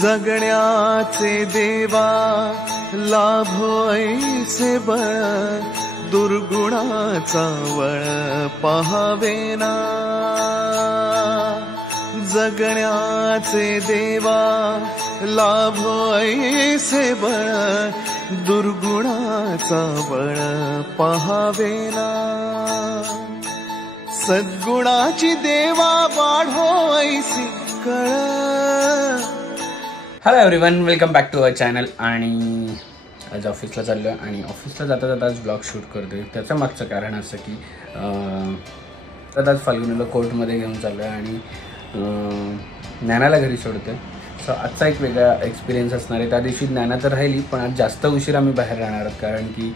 जगण्याचे देवा लाभो ऐसे बळ दुर्गुणाचा वळ पहावेना जगण्याचे देवा लाभो ऐसे बळ दुर्गुणाचा बळ पहावेना सद्गुणाची देवा वाढो ऐसी कळ। Hello everyone, welcome back to our channel. आणि आज ऑफिसला चाललो आहे आणि ऑफिसला जाता जाता आज ब्लॉग शूट करतोय। त्याचं मागचं कारण असं की आज फाल्गुनीला कोर्टमध्ये घेऊन चाललो आहे आणि ज्ञानाला घरी सोडतोय। सो आजचा एक वेगळा एक्सपिरियन्स असणार आहे। त्या दिवशी ज्ञाना तर राहिली, पण आज जास्त उशीर आम्ही बाहेर राहणार आहोत कारण की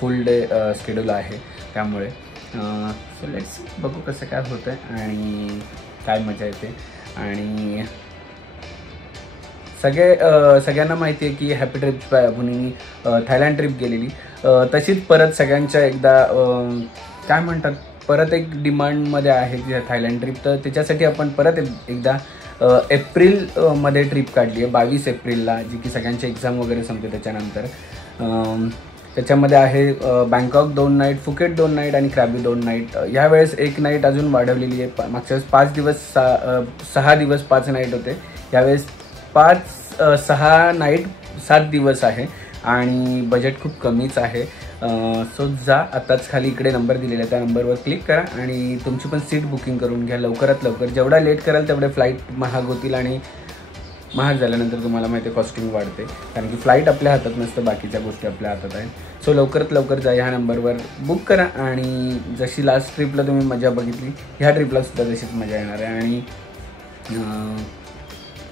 फुल डे स्केड्यूल आहे। त्यामुळे सो लेट्स बघू कसं काय होतं आहे आणि काय मजा येते। आणि सगळ्यांना माहिती आहे की हॅपी ट्रिप भुनी थायलंड ट्रिप गेलेली, तशीच परत सगळ्यांच्या एकदा काय म्हणतात परत एक डिमांडमध्ये आहे ती थायलंड ट्रिप। तर त्याच्यासाठी आपण परत एकदा एप्रिलमध्ये ट्रिप काढली आहे, 22 एप्रिलला, जी की सगळ्यांची एक्झाम वगैरे संपते त्याच्यानंतर। त्याच्यामध्ये आहे बँकॉक 2 नाईट, फुकेट 2 नाईट आणि क्रॅबी 2 नाईट। ह्यावेळेस 1 नाईट अजून वाढवलेली आहे। मागच्या वेळेस 5 दिवस 6 दिवस 5 नाईट होते, यावेळेस 6 नाईट 7 दिवस आहे आणि बजेट खूप कमीच आहे। सो जा आताच खाली इकडे नंबर दिलेला आहे, त्या नंबरवर क्लिक करा आणि तुमची पण सीट बुकिंग करून घ्या लवकरात लवकर। जेवढा लेट कराल तेवढे फ्लाईट महाग होतील आणि महाग झाल्यानंतर तुम्हाला माहिती आहे कॉस्टिंग वाढते, कारण की फ्लाईट आपल्या हातात नसतं, बाकीच्या गोष्टी आपल्या हातात आहेत। सो लवकरात लवकर जा, ह्या नंबरवर बुक करा आणि जशी लास्ट ट्रिपला तुम्ही मजा बघितली ह्या ट्रिपला सुद्धा तशीच मजा येणार आहे। आणि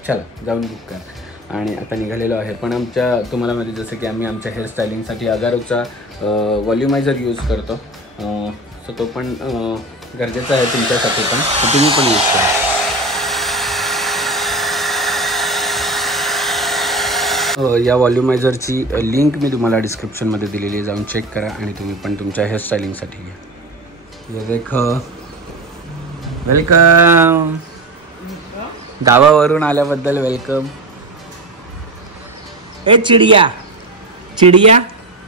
चला जाऊन बुक करा। आणि आता निघालेलो आहे, पण तुम्हाला माहिती जसं की आम्ही आमच्या हेअरस्टायलिंगसाठी अगारोचा व्हॉल्युमायझर यूज करतो। सो तो पण गरजेचा आहे तुमच्यासाठी पण, तुम्ही पण यूज करा। या व्हॉल्युमायझरची लिंक मी तुम्हाला डिस्क्रिप्शनमध्ये दिलेली आहे, जाऊन चेक करा आणि तुम्ही पण तुमच्या हेअरस्टायलिंगसाठी घ्या। ये देखो, वेलकम, गावावरून आल्याबद्दल वेलकम। ए चिडिया चिडिया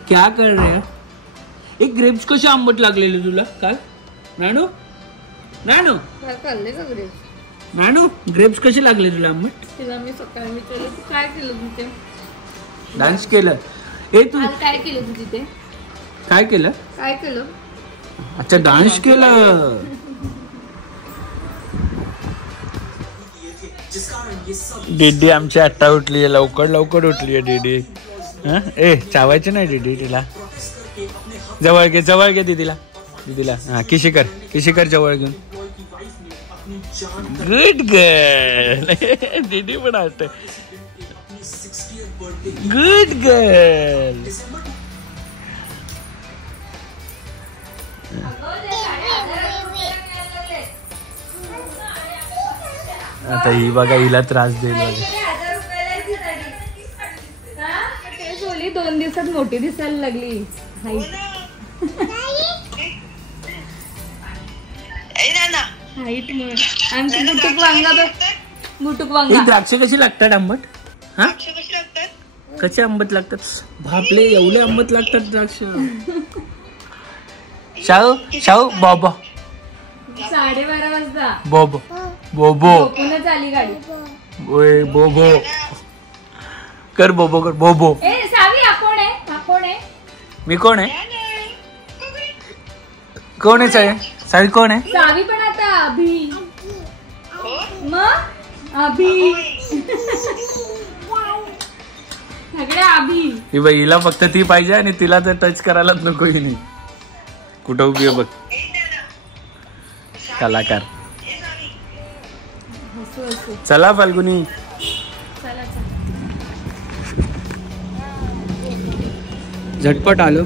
क्या कर रहे हो? एक ग्रेप्स कसे आंबट लागलेले तुला काल? नानू नानू नानू ग्रेप्स कसे लागले तुला आंबट? तिला मी सकाळी विचारलं तू काय केलं तिथे? डान्स केलं? ए तू काय केलं तू तिथे? काय केलं? काय केलं? अच्छा डान्स केलं। दीदी आमची आत्ता उठली आहे, लवकर उठली आहे दीदी। ए चावायचं नाही दीदी तिला, जवळ घे दीदीला हा किशी कर जवळ घेऊन। गुड गर्ल, दीदी पण असते गुड गर्ल। आता ही बघा, हिला त्रास देईल बघा। 2 दिवसात मोठी दिसायला लागली। आमची बुटुक वांगा द्राक्ष कशी लागतात आंबट? हा कसे आंबट लागतात? बापले एवढे आंबट लागतात द्राक्ष। शाहू बॉबो 12:30 वाजता बोबो पुन्हा चाली गाडी। ओए बोबो कर, बोबो कर, बोबो। ए सावी हा कोण आहे? मी कोण आहे? कोण आहे सावी? कोण आहे सावी? पण आता अभि मग अभि सगळ्या अभि। बाई हिला फक्त ती पाहिजे आणि तिला तर टच करायलाच नको हिने। कुठं उभी आहे बघ, कलाकार। चला फाल्गुनी, झटपट आलो।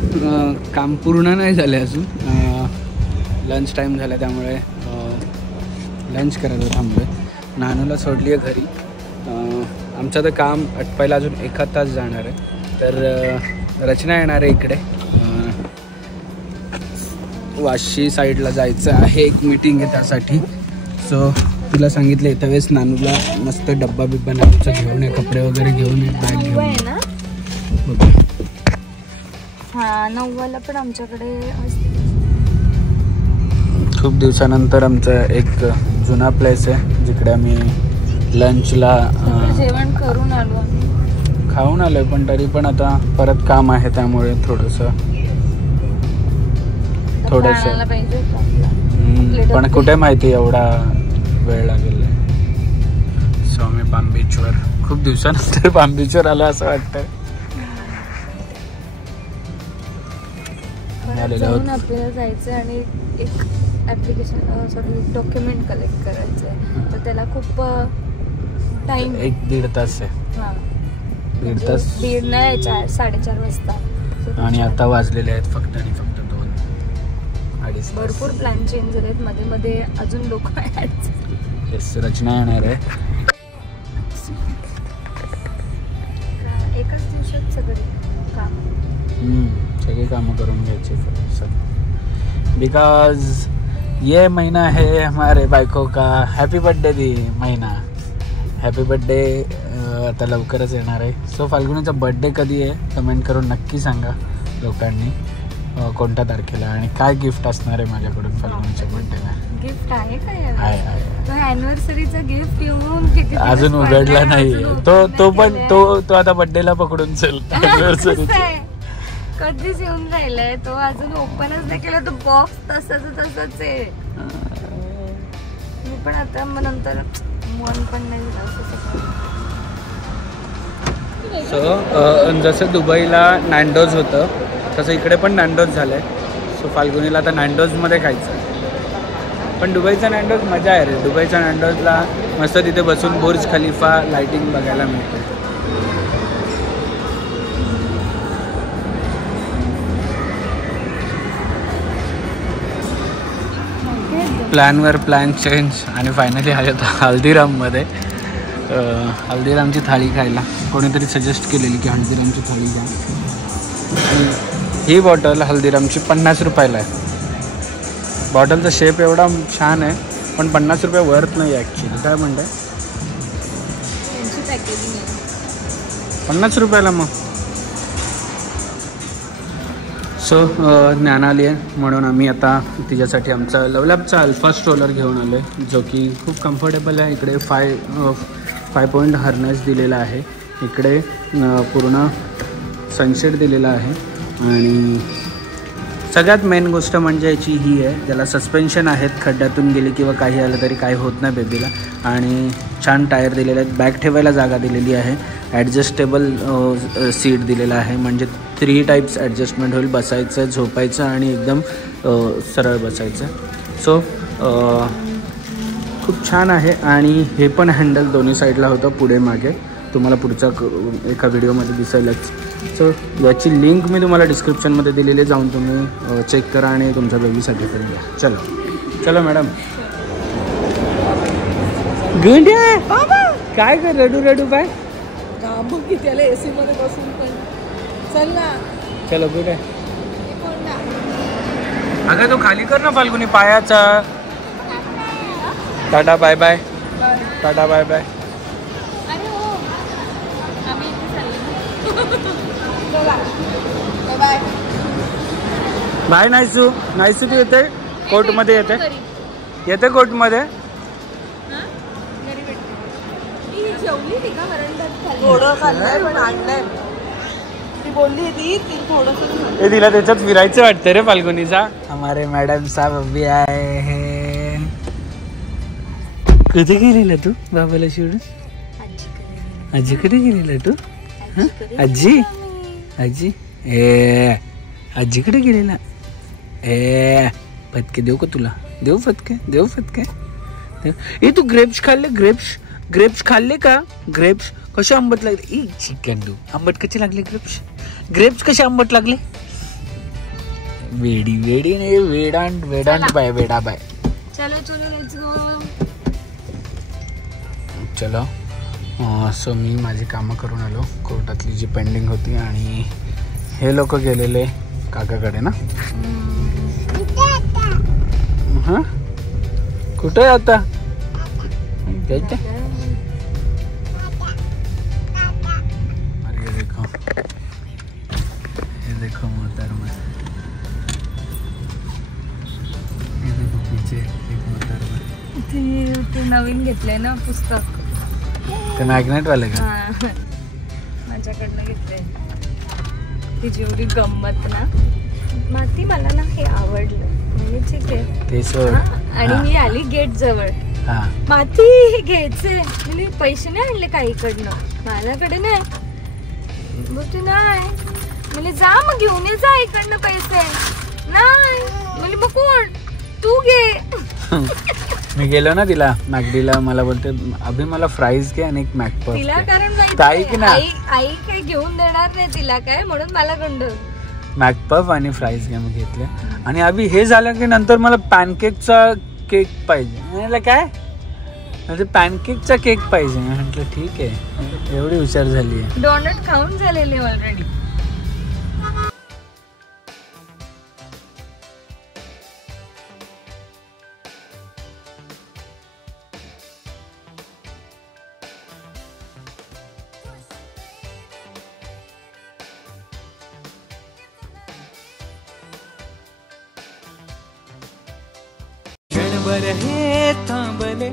काम पूर्ण नाही झालं अजून, लंच टाईम झाला त्यामुळे लंच करायला थांबलोय। नानूला सोडली आहे घरी। आमचं तर काम आटपायला अजून 1 तास जाणार आहे, तर रचना येणार आहे इकडे। वाशी साईडला जायचं आहे, एक मीटिंग आहे त्यासाठी। सो तिला सांगितलं येत्या वेळेस नानूला मस्त डब्बा बिब्बा नानूचा घेऊन ये, कपडे वगैरे घेऊन ये, बॅग घेऊन ये. ना बघू. हा 9 पण आमच्याकडे खूप दिवसानंतर आमचा एक जुना प्लेस आहे जिकडे आम्ही लंचला जेवण करून आलो आम्ही. खाऊन आलोय, पण तरी पण आता परत काम आहे त्यामुळे थोडंसं पाहिजे होतं. पण कुठे माहिती एवढा वेळ लागेल. सो आम्ही पाम बीचवर खूप दिवसानंतर पाम बीचवर आलो असं वाटतं. जाऊन आपल्याला जायचं आणि एक ऍप्लिकेशन सॉरी डॉक्युमेंट कलेक्ट करायचं आहे, तर त्याला खूप टाइम 1-1.5 तास आहे. हां 1.5 तास 1:30 नाही 4-4:30 वाजता. आणि आता वाजलेले आहेत फक्त 2-2.5 भरपूर प्लॅन चेंज झालेत मध्ये मध्ये, अजून लोक आहेत. रचना येणार आहे. एकाच दिवसात सगळे सगळी कामं करून घ्यायची बिकॉज ये महीना है हमारे बायको का. हॅपी बर्थडे दी महिना. हॅपी बर्थडे आता लवकरच येणार आहे. सो फाल्गुनीचा बर्थडे कधी आहे कमेंट करून नक्की सांगा लोकांनी, कोणत्या तारखेला आणि काय गिफ्ट असणार आहे माझ्याकडून फाल्गुनीच्या बर्थडेला. गिफ्ट आहे का? आहे अॅनिव्हर्सरीचं गिफ्ट येऊन किती अजून उघडला नाही तो पण तो आता बर्थडेला पकडून चल. कधीच येऊन राहिलाय तो, अजून ओपनच नाही केलं. तो बॉक्स तसंच आहे. मी पण आता मग नंतर मन पण नाही झालं. सो जसं दुबईला नॅन्डोज होतं तसं इकडे पण नॅन्डोज झालंय. सो फाल्गुनीला आता नॅन्डोजमध्ये खायचं. पण दुबईचा नॅन्डोज मजा आहे रे. दुबईच्या नॅन्डोजला मस्त तिथे बसून बुर्ज खलिफा लाइटिंग बघायला मिळते. प्लॅनवर प्लॅन चेंज आणि फायनली आले होतं हल्दीराममध्ये. हल्दीरामची थाळी खायला कोणीतरी सजेस्ट केलेली की हल्दीरामची थाळी घ्या. ही बॉटल हल्दीरामची 50 रुपयाला आहे. बॉटलचा शेप एवढा छान आहे पण 50 रुपये वर्थ नाही ॲक्च्युली. काय म्हणताय? 50 रुपयाला मग. सो ज्ञान आली आहे म्हणून आम्ही आता तिच्यासाठी आमचा लवलॅबचा अल्फा स्ट्रोलर घेऊन आलो आहे, जो की खूप कम्फर्टेबल आहे. इकडे 5 पॉईंट हार्नेस दिलेला आहे. इकडे पूर्ण सनसेट दिलेला आहे आणि सगळ्यात मेन गोष्ट म्हणजे याची ही आहे, ज्याला सस्पेन्शन आहेत. खड्ड्यातून गेली किंवा काही आलं तरी काही होत नाही बेबीला. आणि छान टायर दिलेले आहेत. बॅग ठेवायला जागा दिलेली आहे. ॲडजस्टेबल सीट दिलेला आहे, म्हणजे 3 टाईप्स ॲडजस्टमेंट होईल. बसायचं, झोपायचं आणि एकदम सरळ बसायचं. सो खूप छान आहे. आणि हे पण हँडल दोन्ही साईडला होतं, पुढे मागे. तुम्हाला पुढचा एका व्हिडिओमध्ये दिसेलच. सो याची लिंक मी तुम्हाला डिस्क्रिप्शनमध्ये दिलेली आहे, जाऊन तुम्ही चेक करा आणि तुमच्या बेबीसाठी करून घ्या. चलो मॅडम. काय कर रडू पाय त्याला एसी मध्ये बसून पण चल ना. चलो गुड आहे. अगं तो खाली कर ना फाल्गुनी पायाचा. Tata bye bye. Tata bye bye. अरे हो आम्ही इथे बाय नायसू. नायसू तू येते कोर्टमध्ये येते कोर्टमध्ये. हे तिला त्याच्यात फिरायचं वाटतं रे फाल्गुनीचा. हमारे मॅडम साहब अभी आए हैं. कधी गेलेला तू बाबाला सोडून? आजी कधी गेलेला तू? आजी आजी आजीकडे गेलेला. फटके देऊ का तुला? देऊ फटके. ए तू ग्रेप्स खाल्ले? ग्रेप्स खाल्ले का? ग्रेप्स कसे आंबट लागले? चिकन तू आंबट कसे लागले ग्रेप्स कसे आंबट लागले? वेडी नाही वेडांट बाय वेडा बाय. चलो लेट्स गो. चलो. सो मी माझी कामं करून आलो, कोर्टातली जी पेंडिंग होती. आणि हे लोक गेलेले काकाकडे ना. हां कुठे आता? घ्यायचे? अरे देखो, ये देखो मोहतरमा, ये देखो पीछे एक मोहतरमा. ते नवीन घेतलंय ना पुस्तक, ते मॅग्नेट वाले का? हा, माझ्याकडनं घेतलंय. तिची एवढी गंमत ना, ती मला ना हे आवडलं. म्हणजे ठीक आहे ते सोड. आणि मी आली गेट जवळ, हा माती घ्यायचंय, म्हणजे पैसे नाही आणले काहीकडनं, माझ्याकडे नाही. बोलते नाही, म्हणजे जा मग घेऊन ये जा इकडनं पैसे. नाही म्हणजे मग कोण, तू घे. मी गेलो ना तिला मॅकडीला, मला बोलते अभि मला फ्राईज घे आणि एक मॅकपफ. तिला कारण ताई की ना, आई काही घेऊन देणार नाही तिला काय, म्हणून मला गंड मॅकपफ आणि फ्राईज घे. मग घेतले. आणि अभि हे झालं की नंतर मला पॅनकेकचा केक पाहिजे. म्हटलं काय, म्हणजे पॅनकेकचा केक पाहिजे. म्हटलं ठीक आहे, एवढी हुशार झाली आहे. डोनट खाऊन झालेले ऑलरेडी. क्षणभर हे थांबले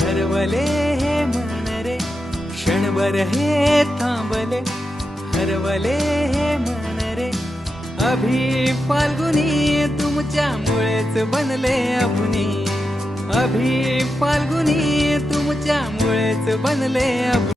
हरवले हे मन रे, क्षणभर हे थांबले हरवले हे मन रे. अभि फाल्गुनी तुमच्यामुळेच बनले अभुनी, अभि फाल्गुनी तुमच्यामुळेच बनले अभुनी.